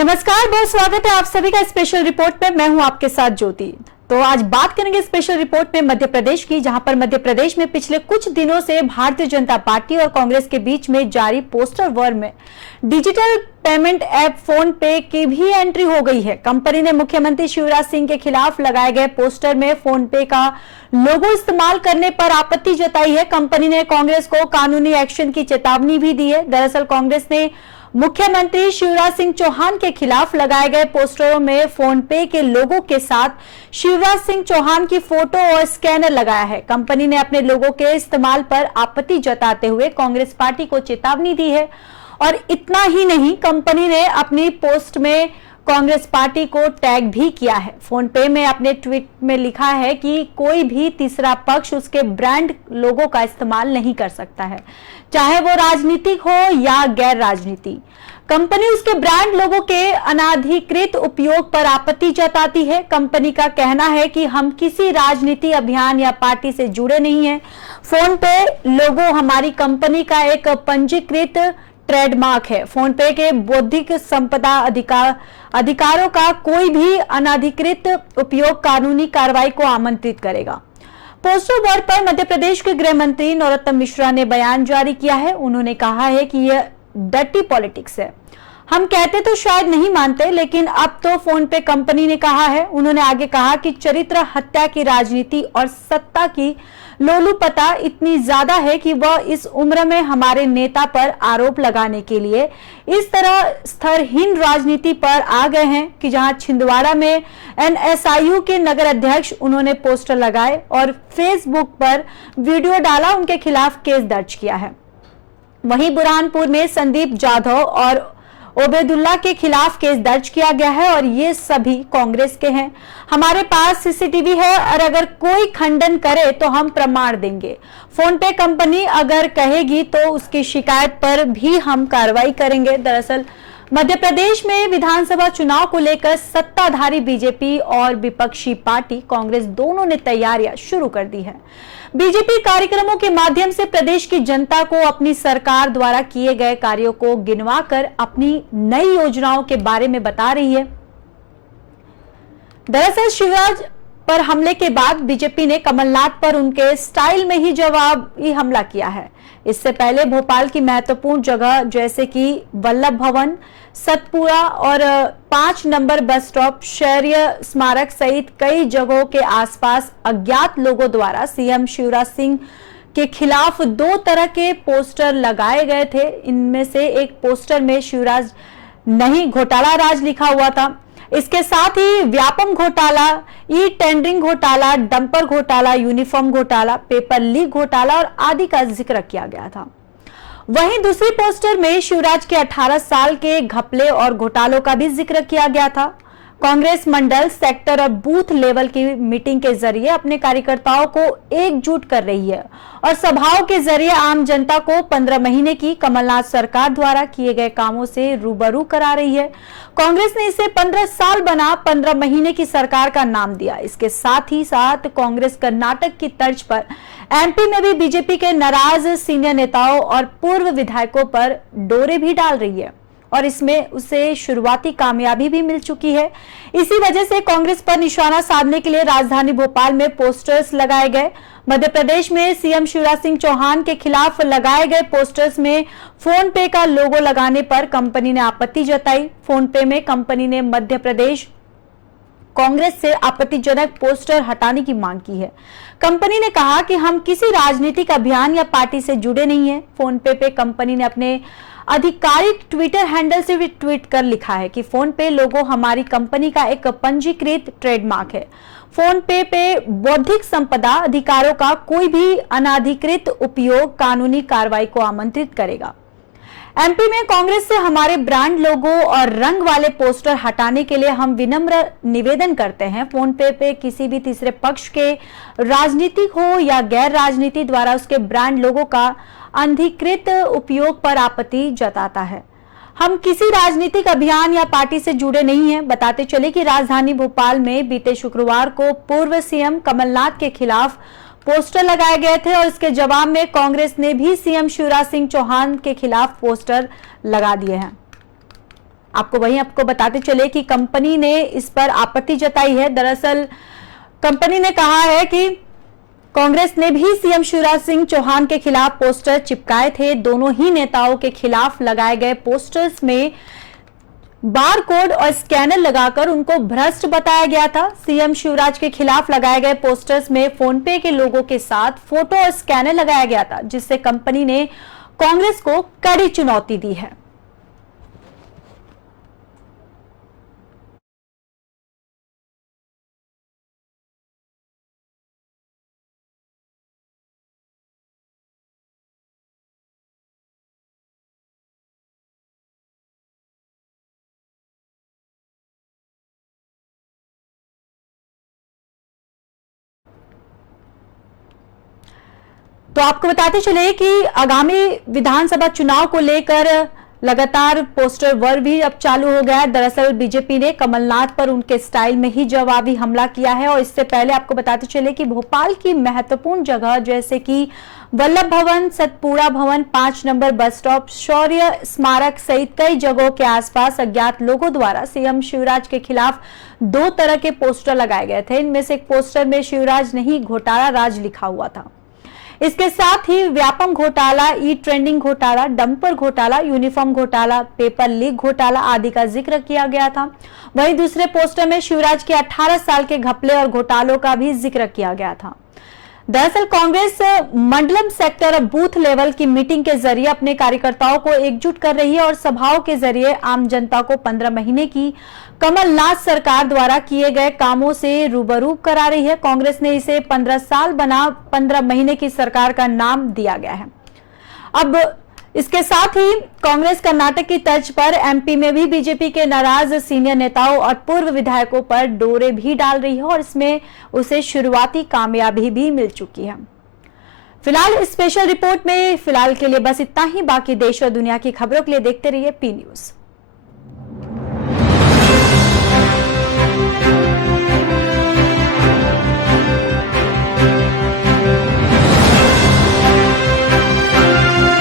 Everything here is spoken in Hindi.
नमस्कार, बहुत स्वागत है आप सभी का स्पेशल रिपोर्ट में। मैं हूं आपके साथ ज्योति। तो आज बात करेंगे स्पेशल रिपोर्ट में मध्य प्रदेश की, जहां पर मध्य प्रदेश में पिछले कुछ दिनों से भारतीय जनता पार्टी और कांग्रेस के बीच में जारी पोस्टर वॉर में डिजिटल पेमेंट ऐप फोन पे की भी एंट्री हो गई है। कंपनी ने मुख्यमंत्री शिवराज सिंह के खिलाफ लगाए गए पोस्टर में फोन पे का लोगो इस्तेमाल करने पर आपत्ति जताई है। कंपनी ने कांग्रेस को कानूनी एक्शन की चेतावनी भी दी है। दरअसल कांग्रेस ने मुख्यमंत्री शिवराज सिंह चौहान के खिलाफ लगाए गए पोस्टरों में फोन पे के लोगों के साथ शिवराज सिंह चौहान की फोटो और स्कैनर लगाया है। कंपनी ने अपने लोगों के इस्तेमाल पर आपत्ति जताते हुए कांग्रेस पार्टी को चेतावनी दी है। और इतना ही नहीं, कंपनी ने अपनी पोस्ट में कांग्रेस पार्टी को टैग भी किया है। फोन पे में अपने ट्वीट में लिखा है कि कोई भी तीसरा पक्ष उसके ब्रांड लोगो का इस्तेमाल नहीं कर सकता है, चाहे वो राजनीतिक हो या गैर राजनीति। कंपनी उसके ब्रांड लोगो के अनाधिकृत उपयोग पर आपत्ति जताती है। कंपनी का कहना है कि हम किसी राजनीति अभियान या पार्टी से जुड़े नहीं हैं। फोन पे लोगो हमारी कंपनी का एक पंजीकृत ट्रेडमार्क है। फोन पे के बौद्धिक संपदा अधिकारों का कोई भी अनाधिकृत उपयोग कानूनी कार्रवाई को आमंत्रित करेगा। पोस्टर वॉर पर मध्य प्रदेश के गृह मंत्री नरोत्तम मिश्रा ने बयान जारी किया है। उन्होंने कहा है कि यह डर्टी पॉलिटिक्स है। हम कहते तो शायद नहीं मानते, लेकिन अब तो फोन पे कंपनी ने कहा है। उन्होंने आगे कहा कि चरित्र हत्या की राजनीति और सत्ता की लोलुपता इतनी ज्यादा है कि वह इस उम्र में हमारे नेता पर आरोप लगाने के लिए इस तरह स्तरहीन राजनीति पर आ गए हैं कि जहां छिंदवाड़ा में एनएसआईयू के नगर अध्यक्ष उन्होंने पोस्टर लगाए और फेसबुक पर वीडियो डाला, उनके खिलाफ केस दर्ज किया है। वहीं बुरहानपुर में संदीप जाधव और ओबेदुल्ला के खिलाफ केस दर्ज किया गया है और ये सभी कांग्रेस के हैं। हमारे पास सीसीटीवी है और अगर कोई खंडन करे तो हम प्रमाण देंगे। फोन पे कंपनी अगर कहेगी तो उसकी शिकायत पर भी हम कार्रवाई करेंगे। दरअसल मध्य प्रदेश में विधानसभा चुनाव को लेकर सत्ताधारी बीजेपी और विपक्षी पार्टी कांग्रेस दोनों ने तैयारियां शुरू कर दी है। बीजेपी कार्यक्रमों के माध्यम से प्रदेश की जनता को अपनी सरकार द्वारा किए गए कार्यों को गिनवाकर अपनी नई योजनाओं के बारे में बता रही है। दरअसल शिवराज पर हमले के बाद बीजेपी ने कमलनाथ पर उनके स्टाइल में ही जवाबी हमला किया है। इससे पहले भोपाल की महत्वपूर्ण जगह जैसे कि वल्लभ भवन, सतपुरा और 5 नंबर बस स्टॉप, शौर्य स्मारक सहित कई जगहों के आसपास अज्ञात लोगों द्वारा सीएम शिवराज सिंह के खिलाफ 2 तरह के पोस्टर लगाए गए थे। इनमें से एक पोस्टर में शिवराज नहीं घोटाला राज लिखा हुआ था। इसके साथ ही व्यापम घोटाला, ई टेंडरिंग घोटाला, डंपर घोटाला, यूनिफॉर्म घोटाला, पेपर लीक घोटाला और आदि का जिक्र किया गया था। वहीं दूसरी पोस्टर में शिवराज के 18 साल के घपले और घोटालों का भी जिक्र किया गया था। कांग्रेस मंडल, सेक्टर और बूथ लेवल की मीटिंग के जरिए अपने कार्यकर्ताओं को एकजुट कर रही है और सभाओं के जरिए आम जनता को 15 महीने की कमलनाथ सरकार द्वारा किए गए कामों से रूबरू करा रही है। कांग्रेस ने इसे 15 साल बना 15 महीने की सरकार का नाम दिया। इसके साथ ही साथ कांग्रेस कर्नाटक की तर्ज पर एमपी में भी बीजेपी के नाराज सीनियर नेताओं और पूर्व विधायकों पर डोरे भी डाल रही है और इसमें उसे शुरुआती कामयाबी भी मिल चुकी है। इसी वजह से कांग्रेस पर निशाना साधने के लिए राजधानी भोपाल में पोस्टर्स लगाए गए। मध्य प्रदेश में सीएम शिवराज सिंह चौहान के खिलाफ लगाए गए पोस्टर्स में फोन पे का लोगो लगाने पर कंपनी ने आपत्ति जताई। फोन पे में कंपनी ने मध्य प्रदेश कांग्रेस से आपत्तिजनक पोस्टर हटाने की मांग की है। कंपनी ने कहा कि हम किसी राजनीतिक अभियान या पार्टी से जुड़े नहीं हैं। फोन पे कंपनी ने अपने आधिकारिक ट्विटर हैंडल से भी ट्वीट कर लिखा है कि फोन पे लोगो हमारी कंपनी का एक पंजीकृत ट्रेडमार्क है। फोन पे बौद्धिक संपदा अधिकारों का कोई भी अनाधिकृत उपयोग कानूनी कार्रवाई को आमंत्रित करेगा। एमपी में कांग्रेस से हमारे ब्रांड लोगो और रंग वाले पोस्टर हटाने के लिए हम विनम्र निवेदन करते हैं। फोन पे किसी भी तीसरे पक्ष के राजनीतिक हो या गैर राजनीति द्वारा उसके ब्रांड लोगो का अनधिकृत उपयोग पर आपत्ति जताता है। हम किसी राजनीतिक अभियान या पार्टी से जुड़े नहीं हैं। बताते चले कि राजधानी भोपाल में बीते शुक्रवार को पूर्व सीएम कमलनाथ के खिलाफ पोस्टर लगाए गए थे और इसके जवाब में कांग्रेस ने भी सीएम शिवराज सिंह चौहान के खिलाफ पोस्टर लगा दिए हैं। आपको बताते चले कि कंपनी ने इस पर आपत्ति जताई है। दरअसल कंपनी ने कहा है कि कांग्रेस ने भी सीएम शिवराज सिंह चौहान के खिलाफ पोस्टर चिपकाए थे। दोनों ही नेताओं के खिलाफ लगाए गए पोस्टर्स में बार कोड और स्कैनर लगाकर उनको भ्रष्ट बताया गया था। सीएम शिवराज के खिलाफ लगाए गए पोस्टर्स में फोन पे के लोगों के साथ फोटो और स्कैनर लगाया गया था, जिससे कंपनी ने कांग्रेस को कड़ी चुनौती दी है। तो आपको बताते चले कि आगामी विधानसभा चुनाव को लेकर लगातार पोस्टर वर्क भी अब चालू हो गया है। दरअसल बीजेपी ने कमलनाथ पर उनके स्टाइल में ही जवाबी हमला किया है और इससे पहले आपको बताते चले कि भोपाल की महत्वपूर्ण जगह जैसे कि वल्लभ भवन, सतपुड़ा भवन, 5 नंबर बस स्टॉप, शौर्य स्मारक सहित कई जगहों के आसपास अज्ञात लोगों द्वारा सीएम शिवराज के खिलाफ 2 तरह के पोस्टर लगाए गए थे। इनमें से एक पोस्टर में शिवराज नहीं घोटाला राज लिखा हुआ था। इसके साथ ही व्यापम घोटाला, ई ट्रेंडिंग घोटाला, डंपर घोटाला, यूनिफॉर्म घोटाला, पेपर लीक घोटाला आदि का जिक्र किया गया था। वहीं दूसरे पोस्टर में शिवराज के 18 साल के घपले और घोटालों का भी जिक्र किया गया था। दरअसल कांग्रेस मंडलम सेक्टर और बूथ लेवल की मीटिंग के जरिए अपने कार्यकर्ताओं को एकजुट कर रही है और सभाओं के जरिए आम जनता को 15 महीने की कमलनाथ सरकार द्वारा किए गए कामों से रूबरू करा रही है। कांग्रेस ने इसे 15 साल बना 15 महीने की सरकार का नाम दिया गया है। अब इसके साथ ही कांग्रेस कर्नाटक की तर्ज पर एमपी में भी बीजेपी के नाराज सीनियर नेताओं और पूर्व विधायकों पर डोरे भी डाल रही है और इसमें उसे शुरुआती कामयाबी भी मिल चुकी है। फिलहाल स्पेशल रिपोर्ट में फिलहाल के लिए बस इतना ही। बाकी देश और दुनिया की खबरों के लिए देखते रहिए पी न्यूज़।